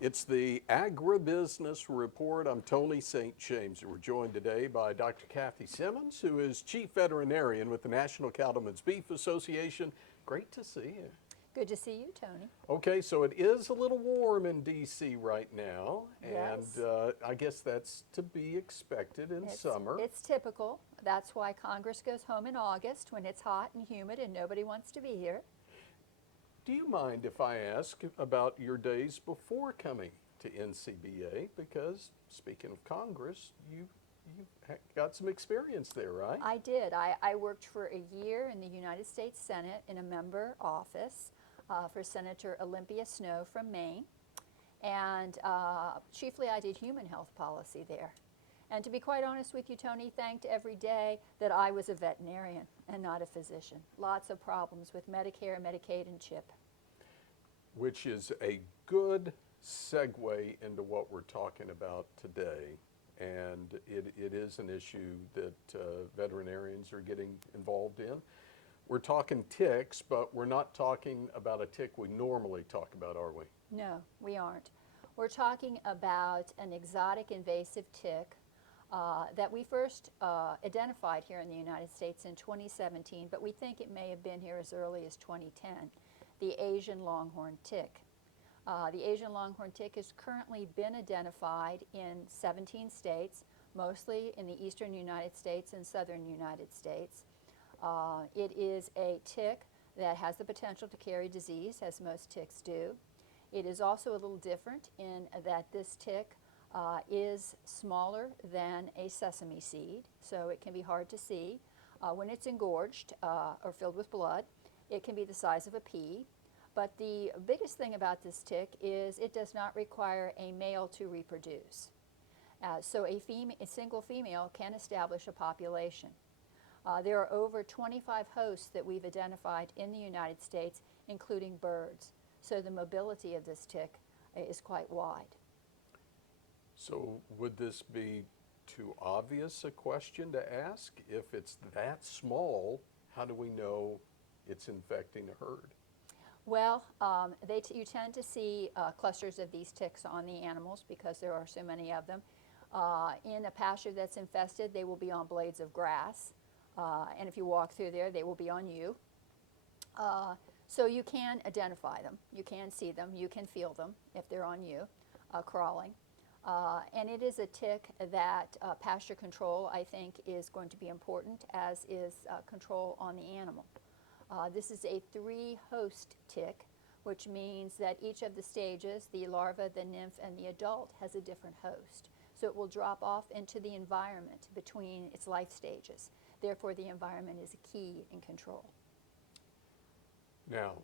It's the Agribusiness Report. I'm Tony St. James. We're joined today by Dr. Kathy Simmons, who is Chief Veterinarian with the National Cattlemen's Beef Association. Great to see you. Good to see you, Tony. Okay, so it is a little warm in D.C. right now, Yes. and I guess that's to be expected in summer. It's typical. That's why Congress goes home in August when it's hot and humid and nobody wants to be here. Do you mind if I ask about your days before coming to NCBA? Because speaking of Congress, you got some experience there, right? I did. I worked for a year in the United States Senate in a member office for Senator Olympia Snowe from Maine. And chiefly I did human health policy there. And to be quite honest with you, Tony, thanked every day that I was a veterinarian and not a physician. Lots of problems with Medicare, Medicaid, and CHIP. Which is a good segue into what we're talking about today. And it is an issue that veterinarians are getting involved in. We're talking ticks, but we're not talking about a tick we normally talk about, are we? No, we aren't. We're talking about an exotic invasive tick that we first identified here in the United States in 2017, but we think it may have been here as early as 2010, the Asian longhorn tick. The Asian longhorn tick has currently been identified in 17 states, mostly in the eastern United States and southern United States. It is a tick that has the potential to carry disease, as most ticks do. It is also a little different in that this tick is smaller than a sesame seed, so it can be hard to see. When it's engorged or filled with blood, it can be the size of a pea. But the biggest thing about this tick is it does not require a male to reproduce. So a single female can establish a population. There are over 25 hosts that we've identified in the United States, including birds. So the mobility of this tick is quite wide. So would this be too obvious a question to ask? If it's that small, how do we know it's infecting a herd? Well, you tend to see clusters of these ticks on the animals because there are so many of them. In a pasture that's infested, they will be on blades of grass. And if you walk through there, they will be on you. So you can identify them. You can see them. You can feel them if they're on you, crawling. And it is a tick that pasture control, I think, is going to be important, as is control on the animal. This is a 3-host tick, which means that each of the stages, the larva, the nymph, and the adult, has a different host. So it will drop off into the environment between its life stages. Therefore, the environment is a key in control. Now,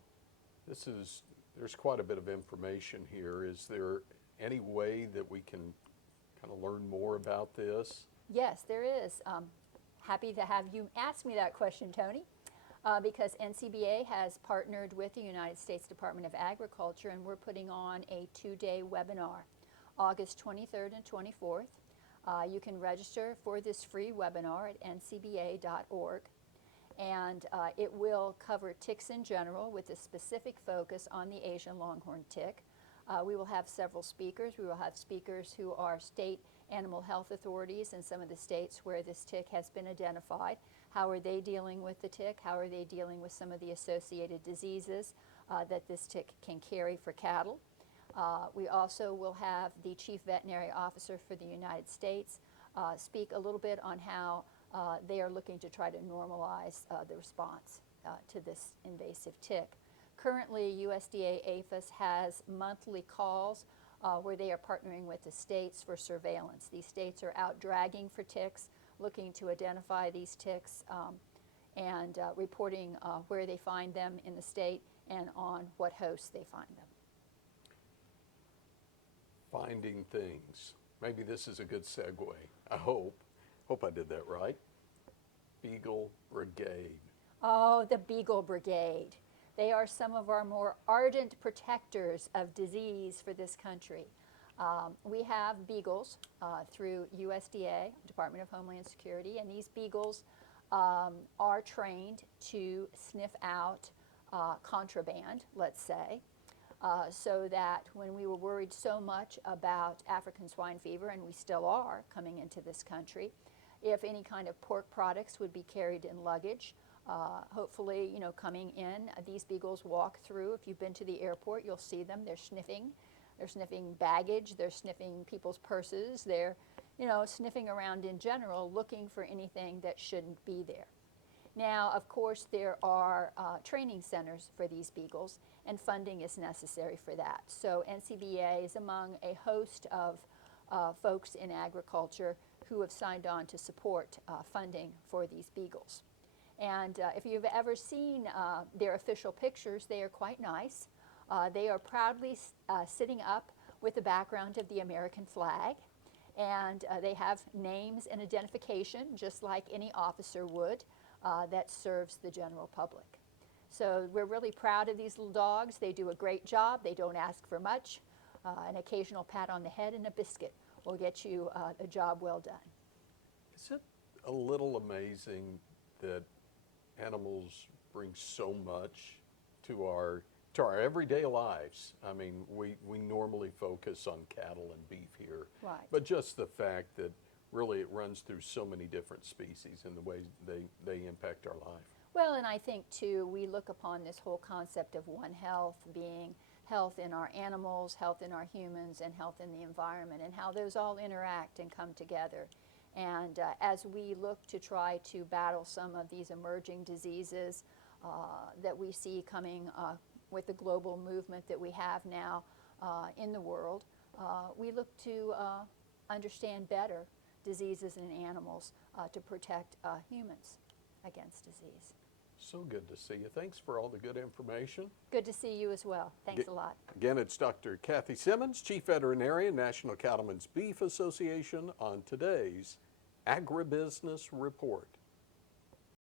there's quite a bit of information here. Is there any way that we can kind of learn more about this? Yes, there is. Happy to have you ask me that question, Tony, because NCBA has partnered with the United States Department of Agriculture, and we're putting on a 2-day webinar, August 23rd and 24th. You can register for this free webinar at ncba.org, and it will cover ticks in general with a specific focus on the Asian longhorn tick. We will have several speakers. We will have speakers who are state animal health authorities in some of the states where this tick has been identified. How are they dealing with the tick? How are they dealing with some of the associated diseases that this tick can carry for cattle? We also will have the Chief Veterinary Officer for the United States speak a little bit on how they are looking to try to normalize the response to this invasive tick. Currently, USDA-APHIS has monthly calls where they are partnering with the states for surveillance. These states are out dragging for ticks, looking to identify these ticks and reporting where they find them in the state and on what hosts they find them. Finding things. Maybe this is a good segue. I hope I did that right. Beagle Brigade. Oh, the Beagle Brigade. They are some of our more ardent protectors of disease for this country. We have beagles through USDA, Department of Homeland Security, and these beagles are trained to sniff out contraband, let's say. so that when we were worried so much about African swine fever, and we still are coming into this country, if any kind of pork products would be carried in luggage. Hopefully, you know, coming in, these beagles walk through. If you've been to the airport, you'll see them. They're sniffing baggage, they're sniffing people's purses, they're, you know, sniffing around in general, looking for anything that shouldn't be there. Now, of course, there are training centers for these beagles, and funding is necessary for that. So NCBA is among a host of folks in agriculture who have signed on to support funding for these beagles. And if you've ever seen their official pictures, they are quite nice. They are proudly sitting up with the background of the American flag, and they have names and identification just like any officer would that serves the general public. So we're really proud of these little dogs. They do a great job. They don't ask for much. An occasional pat on the head and a biscuit will get you a job well done. Is it a little amazing that animals bring so much to our everyday lives? I mean, we normally focus on cattle and beef here, Right. but just the fact that really it runs through so many different species and the way they impact our life. Well, and I think too, we look upon this whole concept of One Health being health in our animals, health in our humans, and health in the environment, and how those all interact and come together. And as we look to try to battle some of these emerging diseases that we see coming with the global movement that we have now in the world, we look to understand better diseases in animals to protect humans against disease. So good to see you. Thanks for all the good information. Good to see you as well. Thanks a lot. Again, it's Dr. Kathy Simmons, Chief Veterinarian, National Cattlemen's Beef Association, on today's Agribusiness Report.